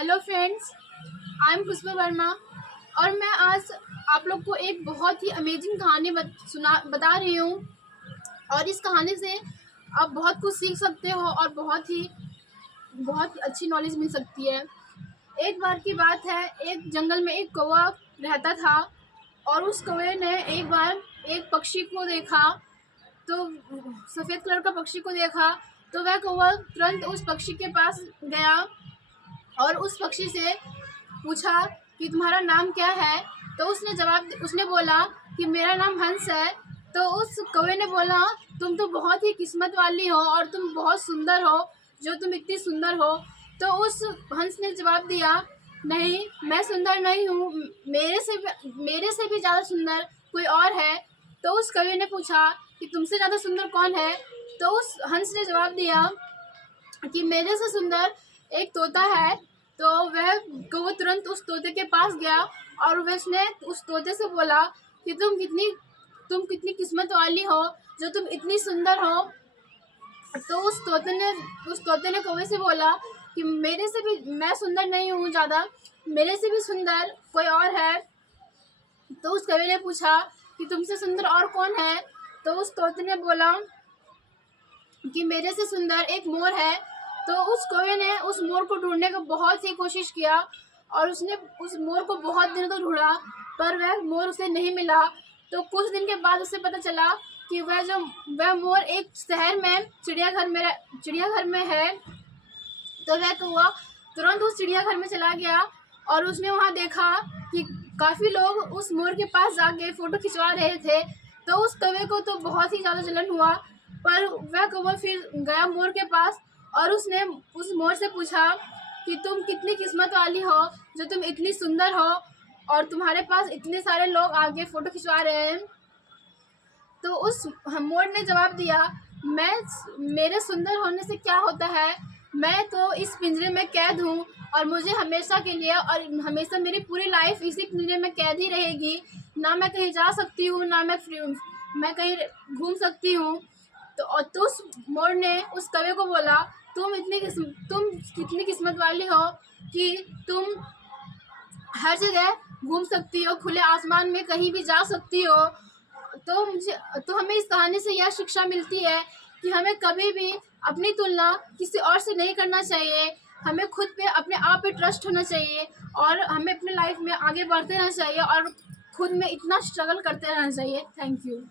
Hello friends, I am खुशबू वर्मा और मैं आज आप लोग को एक बहुत ही अमेजिंग कहानी बता रही हूँ। और इस कहानी से आप बहुत कुछ सीख सकते हो और बहुत ही अच्छी नॉलेज मिल सकती है। एक बार की बात है, एक जंगल में एक कौवा रहता था और उस कौवे ने एक बार एक पक्षी को देखा। तो सफ़ेद कलर का पक्षी को देखा तो वह कौवा तुरंत उस पक्षी के पास गया और उस पक्षी से पूछा कि तुम्हारा नाम क्या है। तो उसने बोला कि मेरा नाम हंस है। तो उस कौवे ने बोला, तुम तो बहुत ही किस्मत वाली हो और तुम बहुत सुंदर हो, जो तुम इतनी सुंदर हो। तो उस हंस ने जवाब दिया, नहीं, मैं सुंदर नहीं हूँ, मेरे से भी ज़्यादा सुंदर कोई और है। तो उस कौवे ने पूछा कि तुमसे ज़्यादा सुंदर कौन है। तो उस हंस ने जवाब दिया कि मेरे से सुंदर एक तोता है। तो वह कौवा तुरंत उस तोते के पास गया और उसने उस तोते से बोला कि तुम कितनी किस्मत वाली हो, जो तुम इतनी सुंदर हो। तो उस तोते ने कौवे से बोला कि मेरे से भी मैं सुंदर नहीं हूँ ज़्यादा, मेरे से भी सुंदर कोई और है। तो उस कौवे ने पूछा कि तुमसे सुंदर और कौन है। तो उस तोते ने बोला कि मेरे से सुंदर एक मोर है। तो उस कौवे ने उस मोर को ढूंढने की बहुत सी कोशिश किया और उसने उस मोर को बहुत दिनों तक ढूंढा, पर वह मोर उसे नहीं मिला। तो कुछ दिन के बाद उसे पता चला कि वह मोर एक शहर में चिड़ियाघर में है। तो वह कौवा तुरंत उस चिड़ियाघर में चला गया और उसने वहाँ देखा कि काफ़ी लोग उस मोर के पास जाके फ़ोटो खिंचवा रहे थे। तो उस कौवे को तो बहुत ही ज़्यादा जलन हुआ, पर वह कौवा फिर गया मोर के पास और उसने उस मोर से पूछा कि तुम कितनी किस्मत वाली हो, जो तुम इतनी सुंदर हो और तुम्हारे पास इतने सारे लोग आगे फ़ोटो खिंचवा रहे हैं। तो उस मोर ने जवाब दिया, मेरे सुंदर होने से क्या होता है, मैं तो इस पिंजरे में कैद हूँ और मुझे हमेशा के लिए और हमेशा मेरी पूरी लाइफ इसी पिंजरे में कैद ही रहेगी। ना मैं कहीं जा सकती हूँ, ना मैं कहीं घूम सकती हूँ। तो उस मोर ने उस कौवे को बोला, तुम कितनी किस्मत वाली हो कि तुम हर जगह घूम सकती हो, खुले आसमान में कहीं भी जा सकती हो। तो हमें इस कहानी से यह शिक्षा मिलती है कि हमें कभी भी अपनी तुलना किसी और से नहीं करना चाहिए। हमें खुद पे अपने आप पे ट्रस्ट होना चाहिए और हमें अपने लाइफ में आगे बढ़ते रहना चाहिए और खुद में इतना स्ट्रगल करते रहना चाहिए। Thank you.